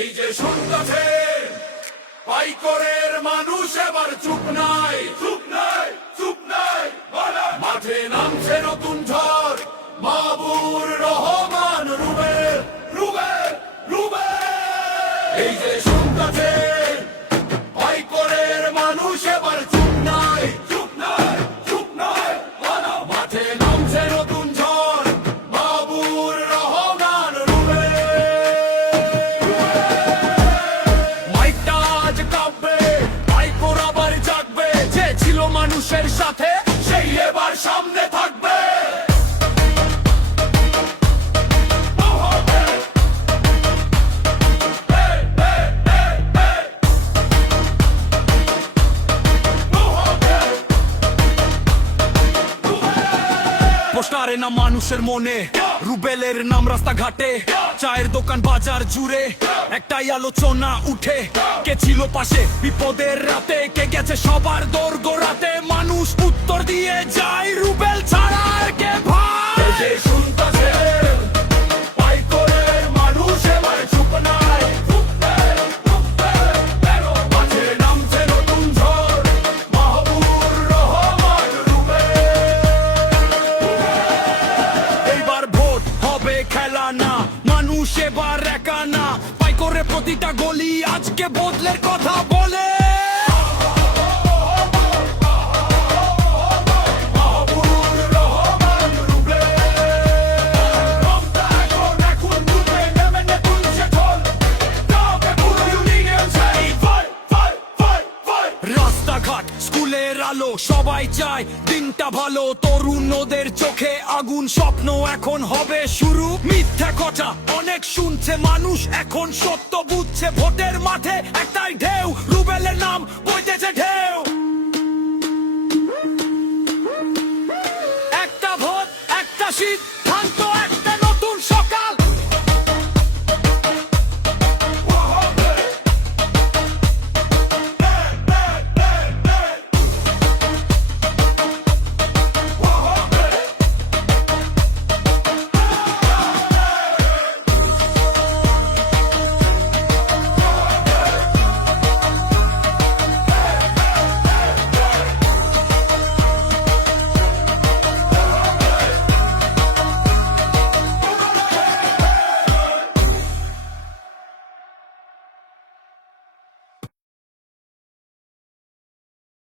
এই যে শুনতেছে পাইকরের মানুষ এবার চুপ নাই, চুপ নাই, চুপ নাই, মাঠে নামছে নতুন ঝড়, মাহবুবুর রহমান রুবেল, রুবেল, রুবেল। এই যে শুনতেছে পাইকরের মানুষ এবার চুপ নাই, চুপ নাই, চুপ নাই, মাঠে নামছে নতুন ঝড়, মাহবুবুর রহমান রুবেল। মাইকটা আজ কাঁপবে, পাইকর আবার জাগবে, যে ছিল মানুষের সাথে সেই এবার সামনে থাকবে। পোস্টারে না মানুষের মনে, রুবেলের নাম রাস্তাঘাটে, চায়ের দোকান বাজার জুড়ে একটাই আলোচনা উঠে, কে ছিল পাশে বিপদের রাতে, কে গেছে সবার দোরগোড়াতে, মানুষ উত্তর দিয়ে যায় রুবেল ছাড়া আর কে ভাই। যে শুনতাছে পাইকরের মানুষ এবার চুপ নাই, চুপ নাই, চুপ নাই, মাঠে নামছে নতুন ঝড়, মাহবুবুর রহমান রুবেল। এইবার ভোট হবে খেলা না, মানুষ এবার একা না, পাইকরে প্রতিটা গলি আজকে বদলের কথা বলে। রাস্তাঘাট স্কুলের আলো সবাই চায় দিনটা ভালো, তরুণদের চোখে আগুন, স্বপ্ন এখন হবে শুরু। মিথ্যা কথা অনেক শুনছে মানুষ, এখন সত্য বুঝছে, ভোটের মাঠে একটাই ঢেউ, রুবেলের নাম বইতেছে ঢেউ। একটা ভোট একটা শীত